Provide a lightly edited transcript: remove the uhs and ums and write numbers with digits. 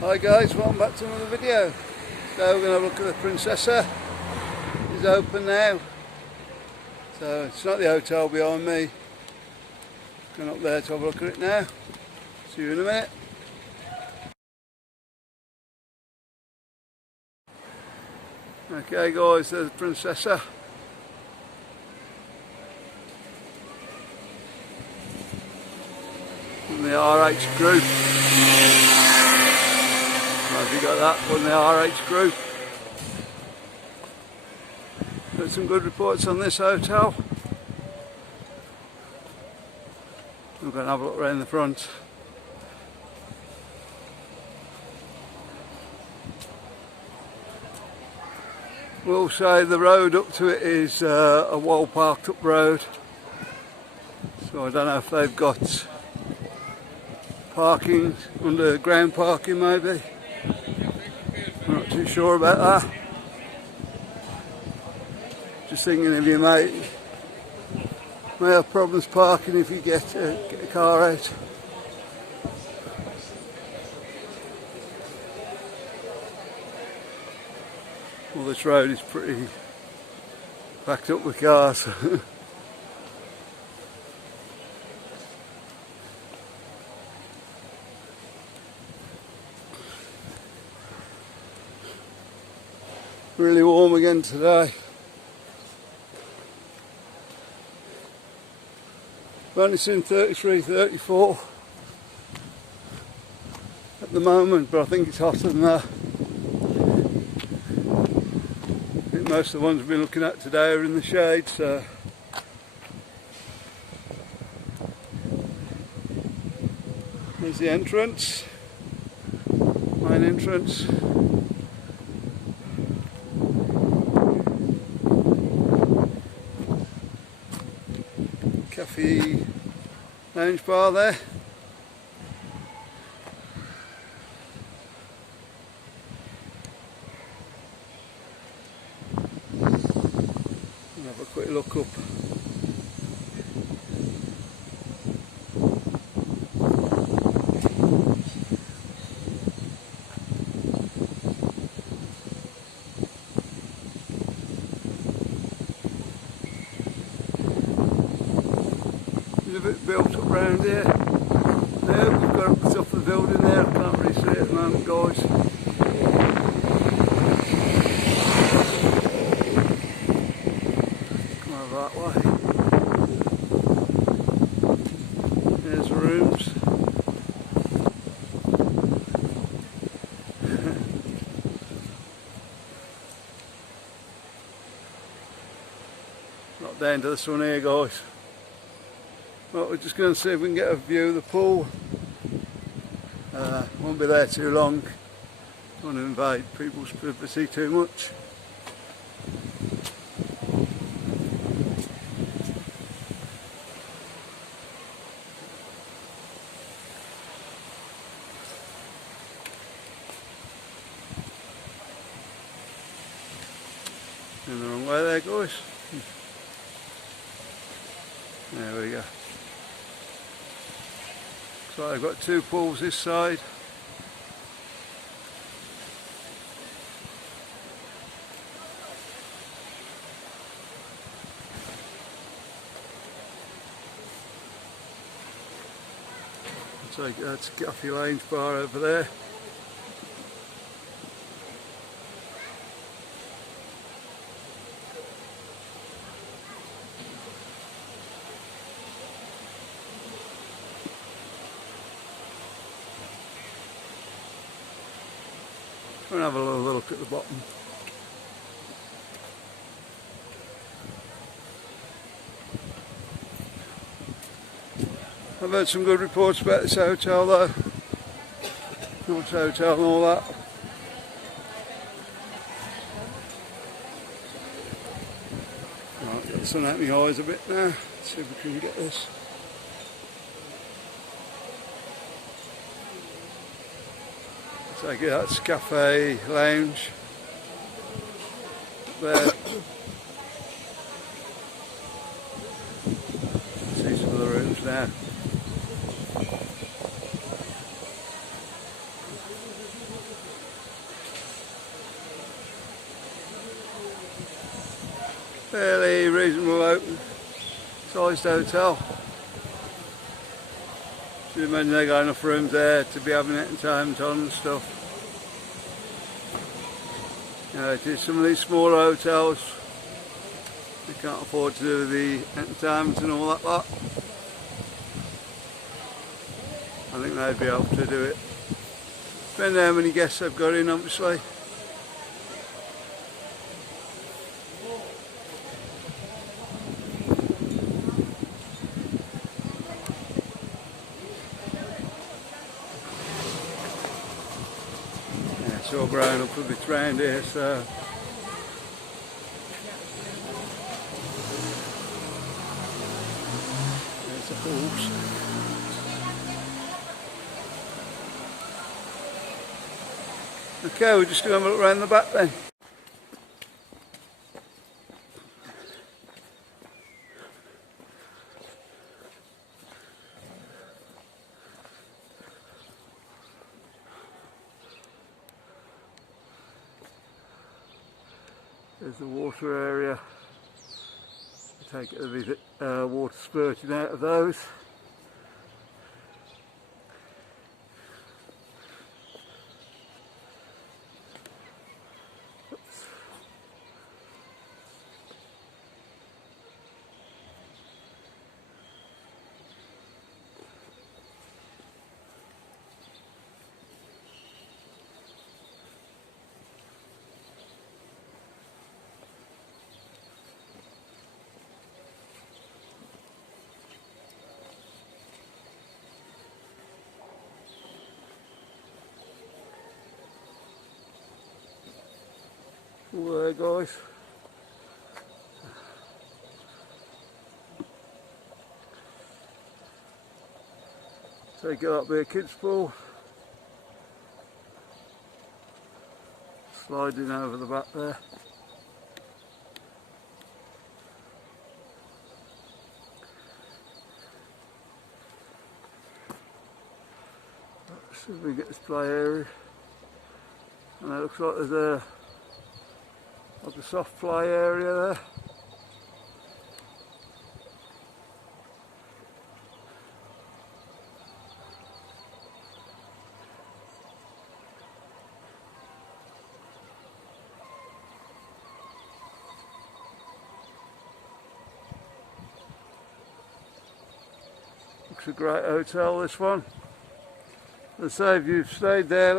Hi guys, welcome back to another video. So we're going to have a look at the Princesa. It's open now. So it's not the hotel behind me. Going up there to have a look at it now. See you in a minute. Okay guys, there's the Princesa. From the RH group. If you got that from the RH group. Got some good reports on this hotel. I'm going to have a look around the front. We'll say the road up to it is a well parked up road. So I don't know if they've got parking, underground parking maybe. I'm not too sure about that. Just thinking if you may have problems parking if you get a car out. Well, this road is pretty packed up with cars. Really warm again today. We've only seen 33, 34 at the moment, but I think it's hotter than that. I think most of the ones we've been looking at today are in the shade, so there's the entrance, main entrance. Cafe lounge bar there. I'll have a quick look up. A bit built up round here. There, we've got up the top of the building there. I can't really see it at the moment, guys. Come over that way. There's the rooms. Not down to the sun here, guys. Well, we're just going to see if we can get a view of the pool. Won't be there too long. Don't want to invade people's privacy too much. In the wrong way there, guys. There we go. So I've got two pools this side. So that's Cafe Lounge bar over there. We'll have a little look at the bottom. I've heard some good reports about this hotel though. Nice hotel and all that. Right, got the sun out my eyes a bit now. Let's see if we can get this. So that's Cafe Lounge there. See some of the rooms now. Fairly reasonable open sized hotel. Should imagine they got enough rooms there to be having entertainment on and stuff. You know, it is some of these smaller hotels, they can't afford to do the entertainment and all that lot. I think they'd be able to do it. Depending on how many guests they've got in, obviously. Yeah, it's all grown up a bit round here, so there's a horse. Okay, we're just going to have a look around the back then. There's the water area. Take a visit, water spurting out of those. All there, guys. Take it up there, kids pool. Sliding over the back there. Let's see if we get this play area. And it looks like there's a soft play area there. Looks a great hotel, this one. Let's say if you've stayed there,